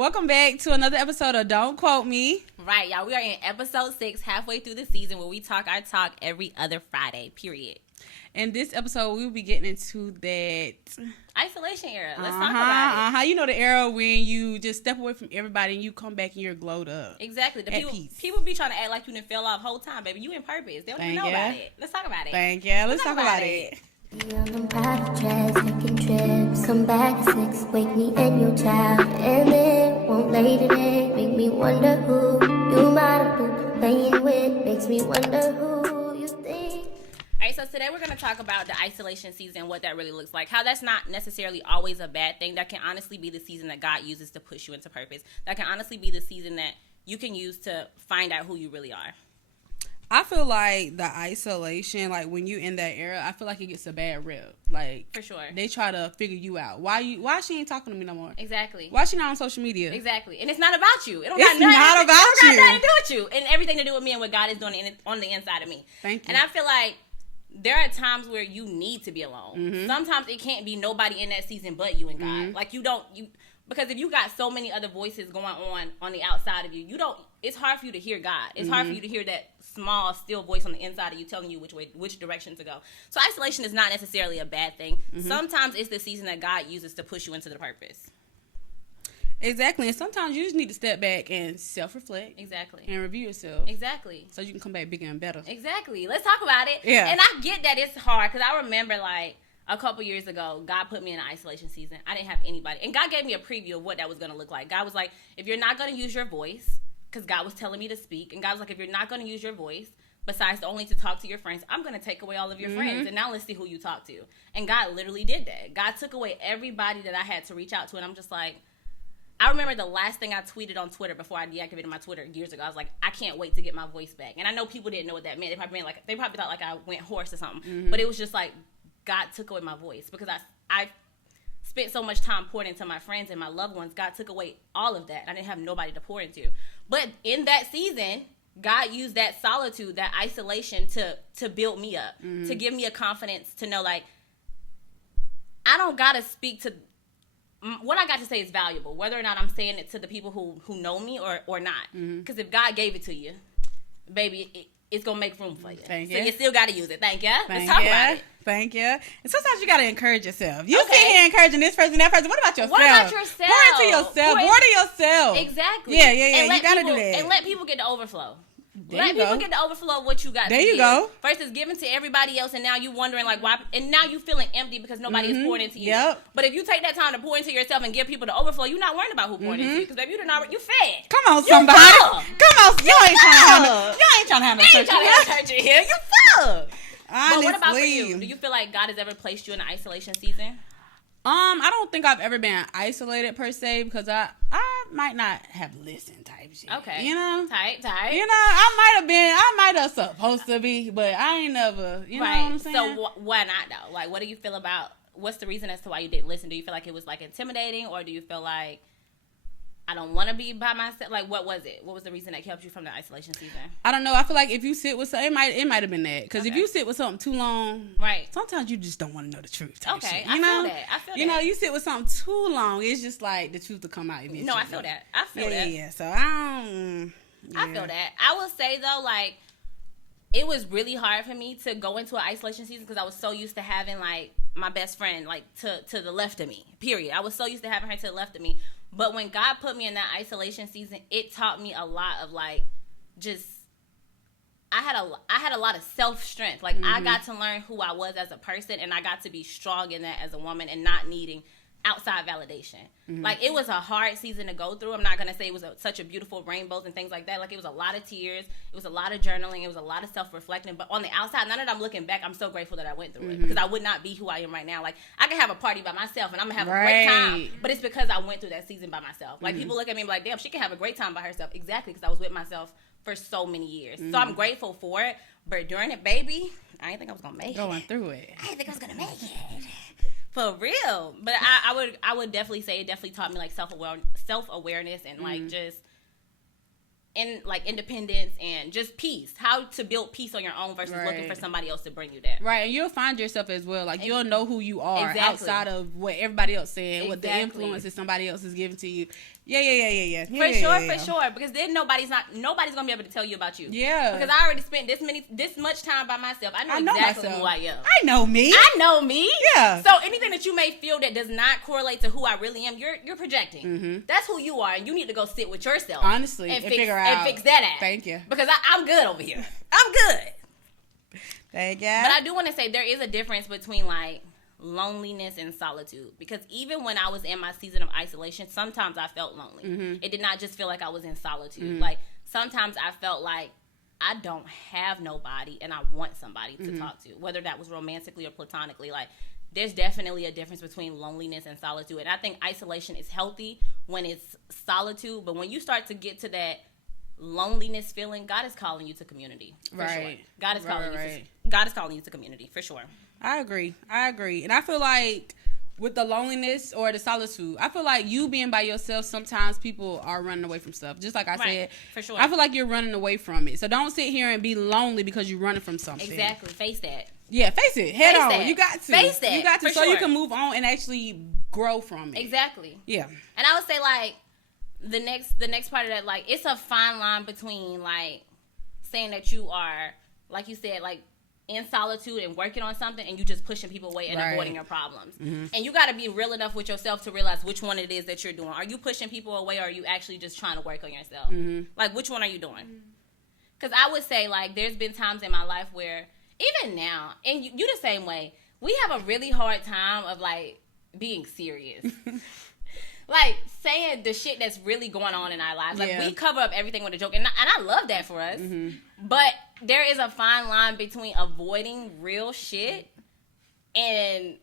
Welcome back to another episode of Don't Quote Me. Right, y'all. We are in episode 6, halfway through the season, where we talk our talk every other Friday, period. In this episode, we will be getting into that isolation era. Let's talk about it. You know, the era when you just step away from everybody and you come back and you're glowed up. Exactly. Peace. People be trying to act like you done fell off whole time, baby. You in purpose. They don't even know about it. Let's talk about it. Thank you. Let's talk about it. I'm proud of taking trips. Come back at 6, wake me and your child, and then won't lay today. Make me wonder who you might have been playing with. Makes me wonder who you think. All right, so today we're going to talk about the isolation season, what that really looks like, how that's not necessarily always a bad thing. That can honestly be the season that God uses to push you into purpose. That can honestly be the season that you can use to find out who you really are. I feel like the isolation, like when you in that era, I feel like it gets a bad rep. Like, for sure, they try to figure you out. Why she ain't talking to me no more? Exactly. Why she not on social media? Exactly. And it's not about you. It's not about you. It got nothing to do with you, and everything to do with me and what God is doing on the inside of me. Thank you. And I feel like there are times where you need to be alone. Mm-hmm. Sometimes it can't be nobody in that season but you and God. Mm-hmm. Like because if you got so many other voices going on the outside of you, it's hard for you to hear God. It's hard for you to hear that small, still voice on the inside of you telling you which direction to go. So isolation is not necessarily a bad thing. Mm-hmm. Sometimes it's the season that God uses to push you into the purpose. Exactly. And sometimes you just need to step back and self-reflect. Exactly. And review yourself. Exactly. So you can come back bigger and better. Exactly. Let's talk about it. Yeah. And I get that it's hard, because I remember, like, a couple years ago, God put me in an isolation season. I didn't have anybody. And God gave me a preview of what that was going to look like. God was like, if you're not going to use your voice, because God was telling me to speak, and God was like, if you're not going to use your voice, besides only to talk to your friends, I'm going to take away all of your friends, and now let's see who you talk to. And God literally did that. God took away everybody that I had to reach out to, and I'm just like, I remember the last thing I tweeted on Twitter before I deactivated my Twitter years ago. I was like, I can't wait to get my voice back. And I know people didn't know what that meant. They probably thought like I went hoarse or something. Mm-hmm. But it was just like, God took away my voice, because I spent so much time pouring into my friends and my loved ones. God took away all of that. I didn't have nobody to pour into. But in that season, God used that solitude, that isolation to build me up, to give me a confidence to know, like, I don't got to speak to, what I got to say is valuable, whether or not I'm saying it to the people who know me or not. Because if God gave it to you, baby, it's going to make room for you. Thank you. So you still got to use it. Thank you. Let's talk about it. Thank you. And sometimes you got to encourage yourself. You sit here encouraging this person, that person. What about yourself? What about yourself? Pour into yourself. Pour to yourself. Exactly. Yeah. You got to do that. And let people get the overflow. Let people get the overflow of what you got. There you go. Versus giving to everybody else, and now you wondering like why, and now you feeling empty because nobody is pouring into you. Yep. But if you take that time to pour into yourself and give people the overflow, you're not worrying about who pouring into you, because baby, you fed. Come on, somebody. Come on, you ain't trying to have no church in here. You full. Honestly. But what about for you? Do you feel like God has ever placed you in an isolation season? I don't think I've ever been isolated per se, because I might not have listened type shit. Okay. You know? Tight. You know, I might have supposed to be, but I ain't never, you know what I'm saying? So why not though? Like, what do you feel about, what's the reason as to why you didn't listen? Do you feel like it was like intimidating, or do you feel like I don't want to be by myself? Like, what was it? What was the reason that kept you from the isolation season? I don't know. I feel like if you sit with something, it might have been that. Because if you sit with something too long, right, sometimes you just don't want to know the truth. Okay, shit, I feel that. You know, you sit with something too long, it's just like the truth will come out eventually. No, I feel that. I feel that. Yeah. So I feel that. I will say though, like, it was really hard for me to go into an isolation season, because I was so used to having like my best friend like to the left of me. Period. I was so used to having her to the left of me. But when God put me in that isolation season, it taught me a lot of like, just, I had a lot of self-strength. Like, I got to learn who I was as a person, and I got to be strong in that as a woman and not needing outside validation. Like, it was a hard season to go through. I'm not going to say it was such a beautiful rainbows and things like that. Like, it was a lot of tears. It was a lot of journaling. It was a lot of self-reflecting. But on the outside, now that I'm looking back, I'm so grateful that I went through it, because I would not be who I am right now. Like, I can have a party by myself and I'm going to have a great time. But it's because I went through that season by myself. Like, people look at me and be like, damn, she can have a great time by herself. Exactly, because I was with myself for so many years. So I'm grateful for it. But during it, baby, I didn't think I was going to make it. Going through it. I didn't think I was going to make it. For real. But I would definitely say it definitely taught me like self-awareness and like just in like independence and just peace. How to build peace on your own versus looking for somebody else to bring you that. Right, and you'll find yourself as well. Like, you'll know who you are outside of what everybody else said, what the influences somebody else is giving to you. Yeah. For sure. Because then nobody's gonna be able to tell you about you. Yeah. Because I already spent this much time by myself. I know exactly myself. who I am. I know me. Yeah. So anything that you may feel that does not correlate to who I really am, you're projecting. Mm-hmm. That's who you are, and you need to go sit with yourself. Honestly, and figure out and fix that out. Thank you. Because I'm good over here. I'm good. Thank you. But I do want to say there is a difference between like loneliness and solitude, because even when I was in my season of isolation, sometimes I felt lonely. Mm-hmm. It did not just feel like I was in solitude. Mm-hmm. Like sometimes I felt like I don't have nobody and I want somebody to talk to, whether that was romantically or platonically. Like there's definitely a difference between loneliness and solitude, and I think isolation is healthy when it's solitude, but when you start to get to that loneliness feeling, God is calling you to community. For sure. God is calling you to community for sure. I agree. And I feel like with the loneliness or the solitude, I feel like you being by yourself, sometimes people are running away from stuff. Just like I said, for sure. I feel like you're running away from it. So don't sit here and be lonely because you're running from something. Exactly. Face that. Yeah, face it. Head on. You got to. Face that. You got to, so sure. you can move on and actually grow from it. Exactly. Yeah. And I would say like the next part of that, like it's a fine line between like saying that you are, like you said, like in solitude and working on something, and you just pushing people away and avoiding your problems. Mm-hmm. And you got to be real enough with yourself to realize which one it is that you're doing. Are you pushing people away, or are you actually just trying to work on yourself? Mm-hmm. Like, which one are you doing? Because I would say, like, there's been times in my life where, even now, and you the same way, we have a really hard time of, like, being serious. Like, saying the shit that's really going on in our lives. Like, we cover up everything with a joke. And I love that for us. Mm-hmm. But there is a fine line between avoiding real shit and,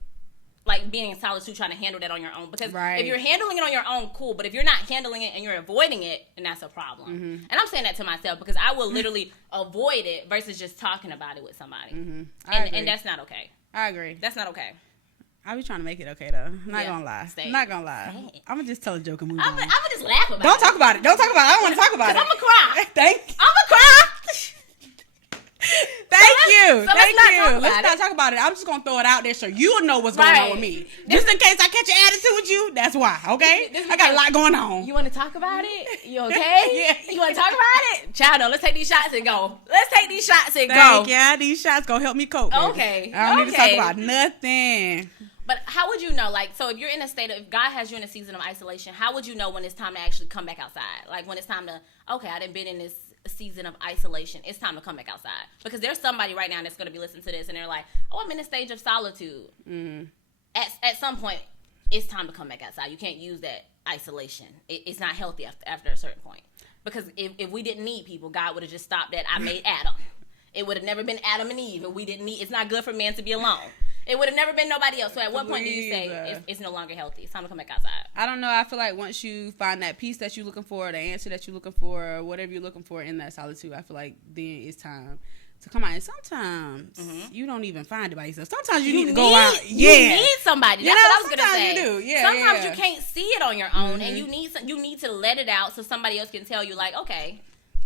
like, being in solitude trying to handle that on your own. Because if you're handling it on your own, cool. But if you're not handling it and you're avoiding it, then that's a problem. Mm-hmm. And I'm saying that to myself because I will literally avoid it versus just talking about it with somebody. Mm-hmm. And that's not okay. I agree. That's not okay. I be trying to make it okay though. Not gonna lie. Not gonna lie. I'm gonna just tell a joke and move on. I'm gonna just laugh about it. Don't talk about it. I don't want to talk about it. I'm gonna cry. Thank you. I'm gonna cry. Thank you. Let's not talk about it. I'm just gonna throw it out there so you'll know what's going on with me. Just in case I catch an attitude with you, that's why. Okay? I got a lot going on. You want to talk about it? You okay? Yeah. You want to talk about it? Child, no. Let's take these shots and go. Yeah, these shots gonna help me cope. Baby. Okay. I don't need to talk about nothing. But how would you know, like, so if you're in a state of, if God has you in a season of isolation, how would you know when it's time to actually come back outside? Like, when it's time to, okay, I done been in this season of isolation, it's time to come back outside. Because there's somebody right now that's going to be listening to this, and they're like, oh, I'm in a stage of solitude. Mm-hmm. At some point, it's time to come back outside. You can't use that isolation. It's not healthy after a certain point. Because if we didn't need people, God would have just stopped at, I made Adam. It would have never been Adam and Eve, and we didn't need, it's not good for man to be alone. It would have never been nobody else. So at what point do you say it's no longer healthy? It's time to come back outside. I don't know. I feel like once you find that peace that you're looking for, the answer that you're looking for, or whatever you're looking for in that solitude, I feel like then it's time to come out. And sometimes you don't even find it by yourself. Sometimes you need to go out. You need somebody. That's what I was gonna say. You do. Yeah. Sometimes you can't see it on your own, and you need to let it out so somebody else can tell you, like, okay,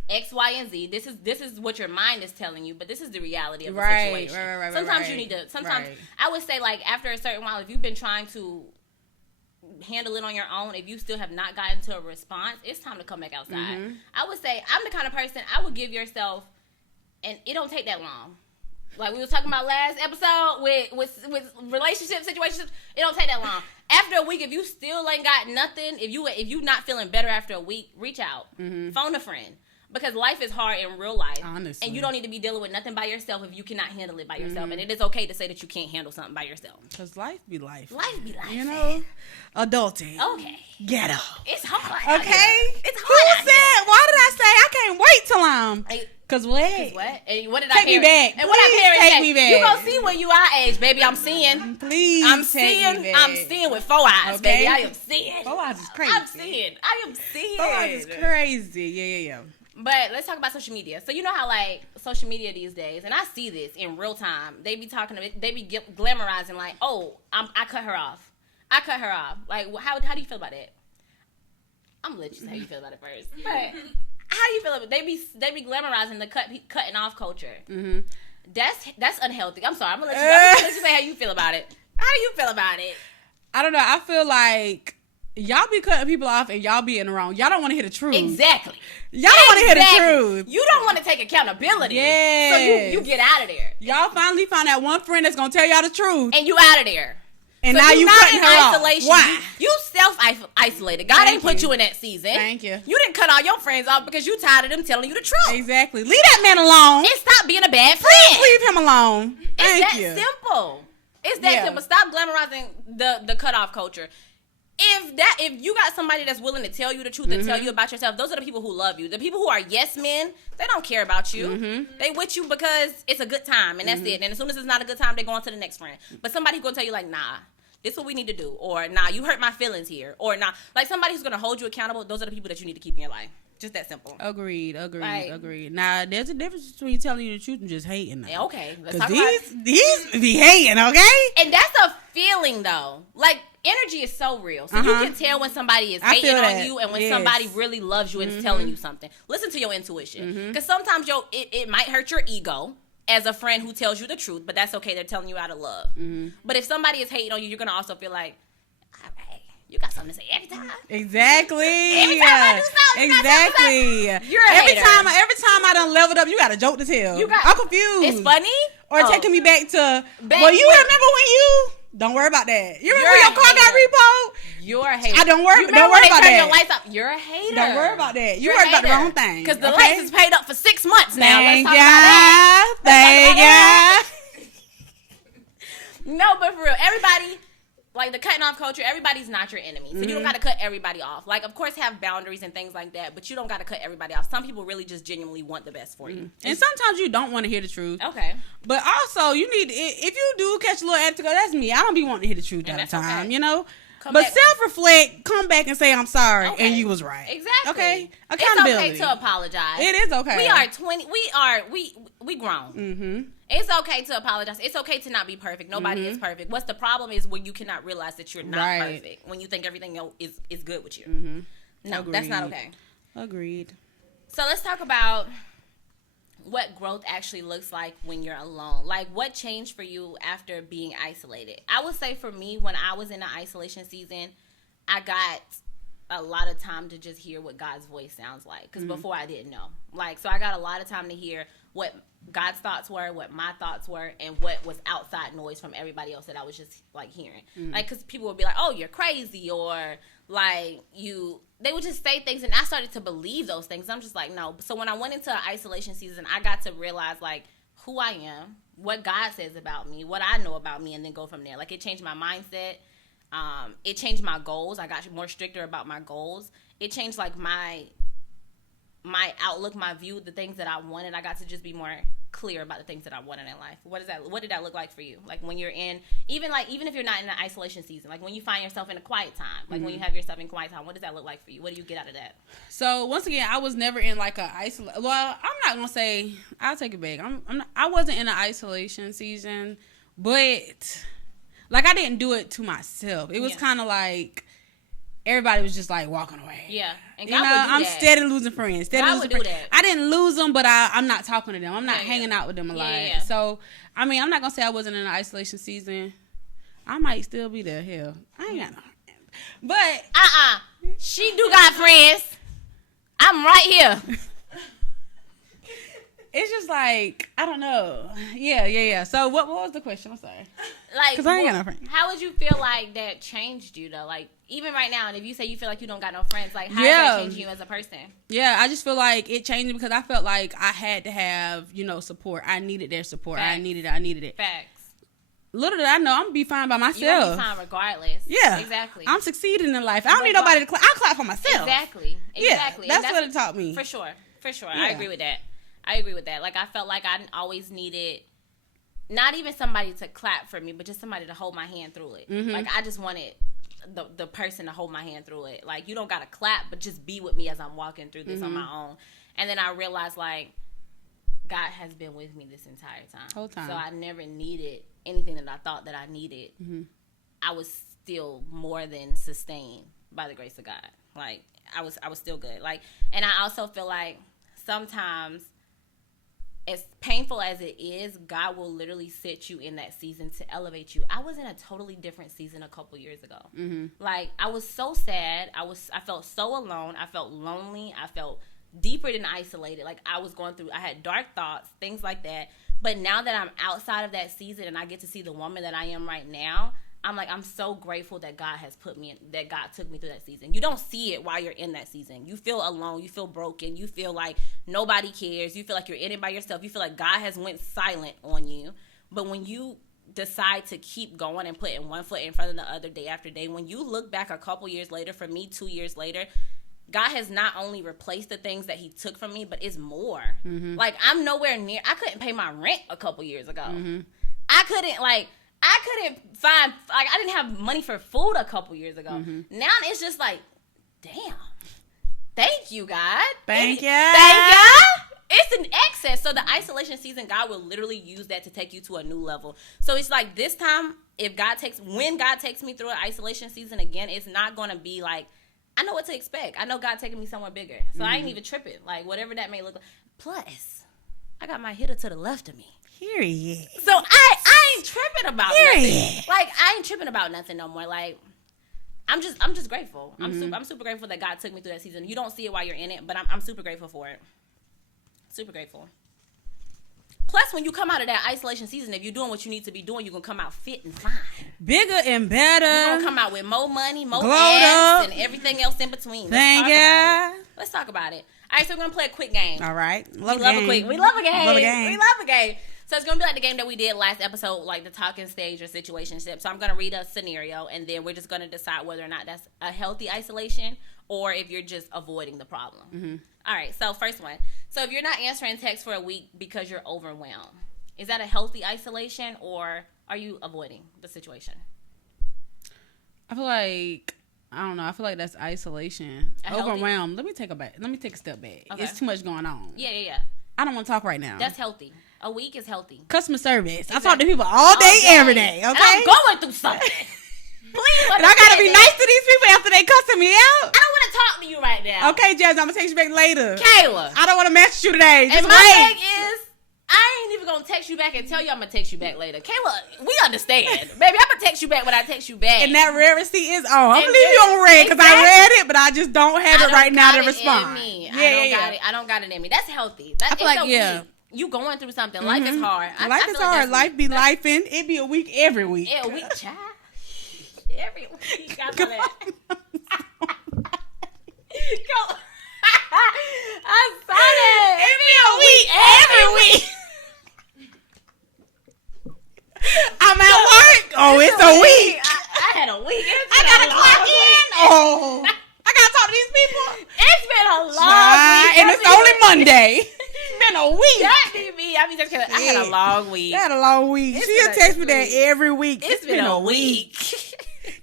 X, Y, and Z. This is what your mind is telling you, but this is the reality of the situation. Right. Sometimes you need to. Sometimes I would say, like, after a certain while, if you've been trying to handle it on your own, if you still have not gotten to a response, it's time to come back outside. Mm-hmm. I would say I'm the kind of person I would give yourself, and it don't take that long. Like we were talking about last episode with relationship situations, it don't take that long. After a week, if you still ain't got nothing, if you not feeling better after a week, reach out, phone a friend. Because life is hard in real life. Honestly. And you don't need to be dealing with nothing by yourself if you cannot handle it by yourself. And it is okay to say that you can't handle something by yourself. Because life be life. Life be life. You know? Adulting. Okay. Ghetto. It's hard. Okay? It's hard. Who said? Why did I say I can't wait till I'm... Because what? And what did take me back. And what our parents take me back. You gonna see when you our age, baby. I'm seeing. Please I'm seeing with 4 eyes, okay? Baby. I am seeing. 4 eyes is crazy. I am seeing. 4 eyes is crazy. Yeah. But let's talk about social media. So you know how, like, social media these days, and I see this in real time. They be glamorizing, like, oh, I cut her off. Like, how do you feel about that? I'm gonna let you say how you feel about it first. But how do you feel about it? They be glamorizing the cutting off culture. Mm-hmm. That's unhealthy. I'm sorry. I'm gonna let you say how you feel about it. How do you feel about it? I don't know. I feel like Y'all be cutting people off and y'all be in the wrong. Y'all don't want to hear the truth. Exactly. Y'all don't want to hear the truth. You don't want to take accountability. Yeah. So you get out of there. Y'all finally found that one friend that's going to tell y'all the truth. And you out of there. And so now you cutting her off. Why? You self-isolated. God ain't put you in that season. Thank you. You didn't cut all your friends off because you tired of them telling you the truth. Exactly. Leave that man alone. And stop being a bad friend. Leave him alone. It's that simple. It's that simple. Stop glamorizing the cutoff culture. If you got somebody that's willing to tell you the truth and tell you about yourself, those are the people who love you. The people who are yes men, they don't care about you. They with you because it's a good time and that's it. And as soon as it's not a good time, they go on to the next friend. But somebody who's gonna tell you like, nah, this is what we need to do, or nah, you hurt my feelings here, or nah, like somebody who's gonna hold you accountable. Those are the people that you need to keep in your life. Just that simple. Agreed. Now, there's a difference between telling you the truth and just hating. Now. Okay, let's talk about these be hating, okay? And that's a feeling though. Like energy is so real, so you can tell when somebody is hating on you and when somebody really loves you and is telling you something. Listen to your intuition, because sometimes it might hurt your ego as a friend who tells you the truth, but that's okay. They're telling you out of love. But if somebody is hating on you, you're gonna also feel like, you got something to say every time. Exactly. Every time I do something. Exactly. You're a hater. Every time I done leveled up, you got a joke to tell. I'm confused. It's funny. Or taking me back to, well, you remember when you... Don't worry about that. You remember your car got repoed? You're a hater. Don't worry about that. Your lights up. You're a hater. Don't worry about that. You're worried about the wrong thing. Because the lights is paid up for 6 months now. Thank you. No, but for real, everybody... Like the cutting off culture, everybody's not your enemy. So you don't got to cut everybody off. Like, of course, have boundaries and things like that, but you don't got to cut everybody off. Some people really just genuinely want the best for you. And sometimes you don't want to hear the truth. Okay. But also, you need, if you do catch a little attitude, that's me. I don't be wanting to hear the truth all the time, you know? But self-reflect, come back and say, I'm sorry, and you was right. Exactly. Okay? Accountability. It's okay to apologize. It is okay. We grown. It's okay to apologize. It's okay to not be perfect. Nobody is perfect. What's the problem is when you cannot realize that you're not perfect. When you think everything is good with you. No, Agreed. That's not okay. Agreed. So let's talk about what growth actually looks like when you're alone. Like, what changed for you after being isolated? I would say for me, when I was in the isolation season, I got a lot of time to just hear what God's voice sounds like. Because before I didn't know. Like, so I got a lot of time to hear what God's thoughts were, what my thoughts were, and what was outside noise from everybody else that I was just, like, hearing. Like, because people would be like, oh, you're crazy, or, like, they would just say things, and I started to believe those things. I'm just like, no. So when I went into isolation season, I got to realize, like, who I am, what God says about me, what I know about me, and then go from there. Like, it changed my mindset. It changed my goals. I got more stricter about my goals. It changed, like, my outlook, my view, the things that I wanted. I got to just be more clear about the things that I wanted in life. What did that look like for you? Like when you're in, even if you're not in the isolation season, like when you find yourself in a quiet time, like when you have yourself in quiet time, what does that look like for you? What do you get out of that? So once again, I was never in like a well, I'm not gonna say, I'll take it back. I wasn't in an isolation season, but like I didn't do it to myself. It was kind of like everybody was just like walking away. Yeah. And God would do I'm that. Steady losing friends. God would do that. I didn't lose them, but I'm not talking to them. I'm not hanging out with them a lot. Yeah. So, I mean, I'm not going to say I wasn't in an isolation season. I might still be there. Hell, I ain't got no friends. But, she do got friends. I'm right here. It's just like, I don't know. Yeah. So what was the question? I'm sorry. Like, because I ain't got no friends. How would you feel like that changed you, though? Like, even right now, and if you say you feel like you don't got no friends, like, how does that change you as a person? Yeah, I just feel like it changed me because I felt like I had to have, support. I needed their support. Facts. I needed it. Facts. Little did I know, I'm going to be fine by myself. You're going to be fine regardless. Yeah. Exactly. I'm succeeding in life. I don't need nobody to clap. I'll clap for myself. Exactly. Yeah, that's what it taught me. For sure. Yeah. I agree with that. Like, I felt like I always needed not even somebody to clap for me, but just somebody to hold my hand through it. Mm-hmm. Like, I just wanted the person to hold my hand through it. Like, you don't got to clap, but just be with me as I'm walking through this on my own. And then I realized, like, God has been with me this entire time. Whole time. So I never needed anything that I thought that I needed. Mm-hmm. I was still more than sustained by the grace of God. Like, I was still good. Like, and I also feel like sometimes as painful as it is, God will literally sit you in that season to elevate you. I was in a totally different season a couple years ago. Like, I was so sad. I felt so alone. I felt lonely. I felt deeper than isolated. Like, I had dark thoughts, things like that. But now that I'm outside of that season and I get to see the woman that I am right now, I'm so grateful that God took me through that season. You don't see it while you're in that season. You feel alone. You feel broken. You feel like nobody cares. You feel like you're in it by yourself. You feel like God has went silent on you. But when you decide to keep going and putting one foot in front of the other day after day, when you look back a couple years later, for me, 2 years later, God has not only replaced the things that he took from me, but it's more. Like, I'm nowhere near. I couldn't pay my rent a couple years ago. I couldn't find, like, I didn't have money for food a couple years ago. Now it's just like, damn. Thank you, God. Thank you. It's an excess. So the isolation season, God will literally use that to take you to a new level. So it's like this time, when God takes me through an isolation season again, it's not going to be like, I know what to expect. I know God taking me somewhere bigger. So I ain't even tripping. Like, whatever that may look like. Plus, I got my hitter to the left of me. Period. So I ain't tripping about nothing. Like, I ain't tripping about nothing no more. Like, I'm just grateful. I'm super grateful that God took me through that season. You don't see it while you're in it, but I'm super grateful for it. Super grateful. Plus, when you come out of that isolation season, if you're doing what you need to be doing, you're going to come out fit and fine. Bigger and better. You're going to come out with more money, more glowed ass, up, and everything else in between. Let's talk about it. All right, so we're going to play a quick game. All right. We love a game. We love a game. So it's going to be like the game that we did last episode, like the talking stage or situationship. So I'm going to read a scenario, and then we're just going to decide whether or not that's a healthy isolation or if you're just avoiding the problem. All right, so first one. So if you're not answering texts for a week because you're overwhelmed, is that a healthy isolation or are you avoiding the situation? I feel like, I don't know. I feel like that's isolation. Overwhelmed. Let me take a step back. Okay. It's too much going on. Yeah. I don't want to talk right now. That's healthy. A week is healthy. Customer service. Exactly. I talk to people all day, every day. Okay. And I'm going through something. Please. And I gotta be nice to these people after they cussing me out. I don't want to talk to you right now. Okay, Jazz, I'm gonna text you back later. Kayla, I don't want to message you today. Just and my thing is, I ain't even gonna text you back and tell you I'm gonna text you back later. Kayla, we understand, baby. I'm gonna text you back when I text you back. And that rare receipt is on. I'm gonna leave you on red because I read it, but I just don't have it right now to respond. I don't got it in me. That's healthy. I feel like you going through something. Life is hard. Life is hard. Life be lifing. It be a week every week. Yeah, a week, child. Every week. I feel that. Go. I saw that. It be a week every week. I'm at work. Oh, it's a week. I had a week. I gotta clock in. Oh, I gotta talk to these people. It's been a long week. And it's only Monday. Been a week. That be me. I had a long week. I had a long week. She'll text me that every week. It's been a week.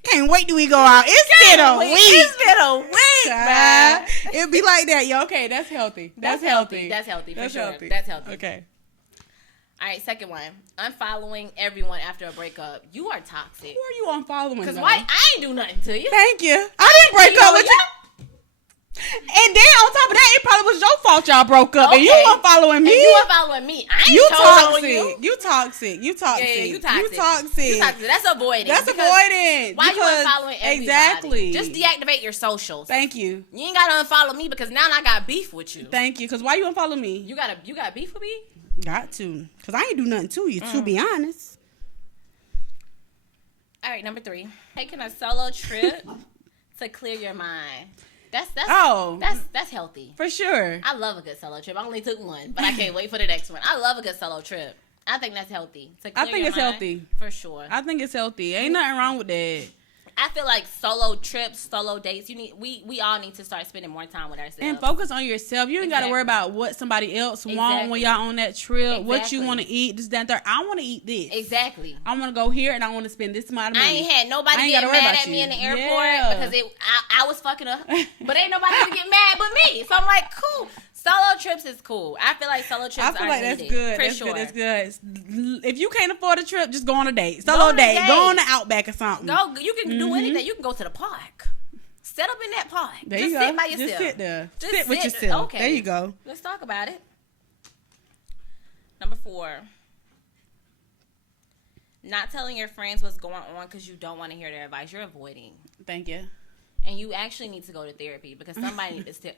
Can't wait till we go out. It's been a week. It's been a week, man. It'll be like that. Yo, okay, that's healthy. That's healthy. That's healthy for sure. That's healthy. Okay. All right, second one. Unfollowing everyone after a breakup. You are toxic. Who are you unfollowing? Because why? I ain't do nothing to you. Thank you. I didn't break up with you. And then on top of that, it probably was your fault y'all broke up. Okay. And you weren't following me. And you weren't following me. I ain't you toxic. You toxic. You toxic. Yeah, you toxic. You toxic. You toxic. That's avoiding. That's avoiding. Why you ain't following everybody? Exactly. Just deactivate your socials. Thank you. You ain't gotta unfollow me because now I got beef with you. Thank you. Because why you unfollow me? You got beef with me? Got to. Because I ain't do nothing to you, to be honest. All right, number 3. Taking a solo trip to clear your mind. That's healthy. For sure. I love a good solo trip. I only took one, but I can't wait for the next one. I love a good solo trip. I think that's healthy. I think it's healthy. For sure. I think it's healthy. Ain't nothing wrong with that. I feel like solo trips, solo dates, we all need to start spending more time with ourselves. And focus on yourself. You ain't got to worry about what somebody else want when y'all on that trip, what you want to eat, this, that, and that. I want to eat this. Exactly. I want to go here and I want to spend this amount of money. I ain't had nobody get mad at me in the airport because I was fucking up. But ain't nobody gonna get mad but me. So I'm like, cool. Solo trips is cool. I feel like solo trips are needed. That's good. That's good. If you can't afford a trip, just go on a date. Solo date. Go on the Outback or something. You can do anything. You can go to the park. Set up in that park. There just you go. Sit by yourself. Just sit there. Sit with yourself. Okay. There you go. Let's talk about it. Number 4. Not telling your friends what's going on because you don't want to hear their advice. You're avoiding. Thank you. And you actually need to go to therapy because somebody needs to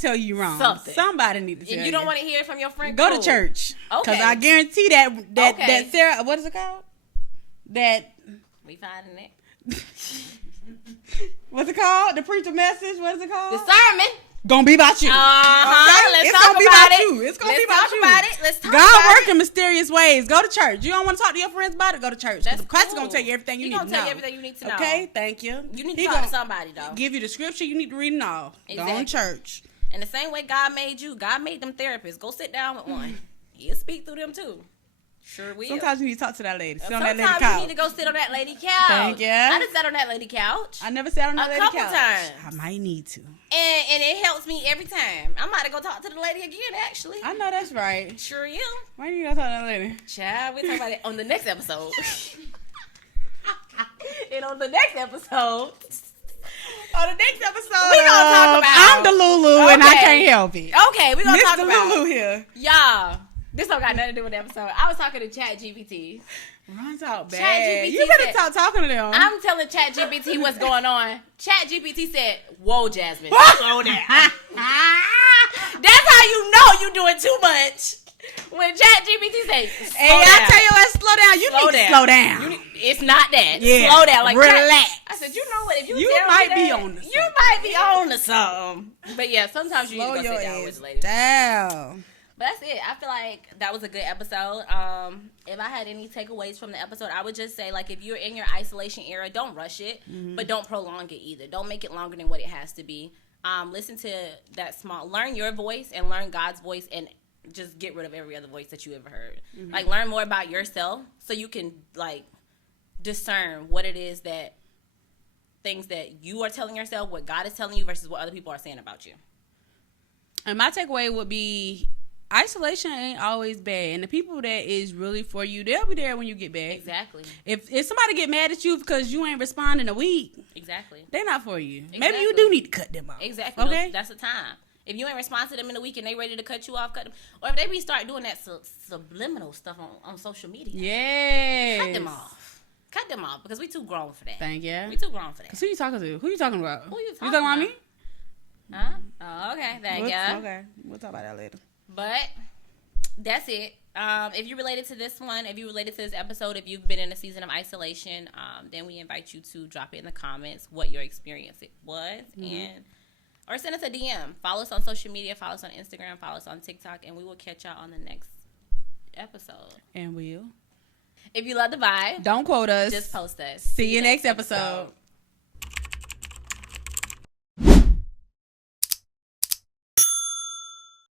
tell you you're wrong. Something. Somebody need to tell you. If you don't want to hear it from your friend, go to church. Okay. Because I guarantee that Sarah, what is it called? That we finding it. What's it called? The preacher message. What is it called? The sermon. Gonna be about you. Okay? Let's talk about it. It's gonna be about you. Let's talk God about work in mysterious ways. Go to church. You don't want to talk to your friends about it? Go to church. That's Christ is cool. gonna tell you everything you need to know. He's gonna tell you everything you need to know. Okay, thank you. You need to talk to somebody though. Give you the scripture you need to read and all. Exactly. Go to church. And the same way God made you, God made them therapists. Go sit down with one. He'll speak through them too. Sure will. Sometimes you need to talk to that lady. Sit on that lady Sometimes couch. you need to go sit on that lady couch. Thank you. I just sat on that lady couch. I never sat on that lady couch. A couple times. I might need to. And it helps me every time. I'm about to go talk to the lady again, actually. I know that's right. Sure am. Why do you go talk to that lady? Child, we'll talk about it on the next episode. And on the next episode... On the next episode, we gonna talk about... I'm the Lulu and I can't help it. Okay, we gonna talk about... Lulu here. Y'all, this don't got nothing to do with the episode. I was talking to ChatGPT. Ron talk bad. ChatGPT You better said, stop talking to them. I'm telling ChatGPT what's going on. ChatGPT said, "Whoa, Jasmine, slow down." That's how you know you doing too much. When ChatGPT say, "Hey, I tell you what, slow down. You need to slow down. It's not that. Yeah, slow down. Like relax." I said, "You know what? If you might be that, on to something. You might be on to something." But yeah, sometimes you Slow need to go your sit down ass with the lady. down. But that's it. I feel like that was a good episode. If I had any takeaways from the episode, I would just say, like, if you're in your isolation era, don't rush it, but don't prolong it either. Don't make it longer than what it has to be. Listen to learn your voice and learn God's voice, and just get rid of every other voice that you ever heard. Mm-hmm. Like, learn more about yourself so you can, like, discern what it is that things that you are telling yourself, what God is telling you versus what other people are saying about you. And my takeaway would be, isolation ain't always bad, and the people that is really for you, they'll be there when you get back. Exactly. If somebody get mad at you because you ain't responding a week, exactly, they're not for you. Exactly. Maybe you do need to cut them off. Exactly. Okay, that's the time. If you ain't respond to them in a week and they ready to cut you off, cut them. Or if they start doing that subliminal stuff on social media, cut them off. Cut them off because we too grown for that. Thank you. We too grown for that. Who you talking to? Who you talking about? Who you talking about me? Huh? Oh, okay. Thank you. Okay. We'll talk about that later. But that's it. If you related to this one, if you related to this episode, if you've been in a season of isolation, then we invite you to drop it in the comments what your experience was, or send us a DM. Follow us on social media. Follow us on Instagram. Follow us on TikTok, and we will catch y'all on the next episode. And we'll. If you love the vibe, don't quote us. Just post us. See you next episode.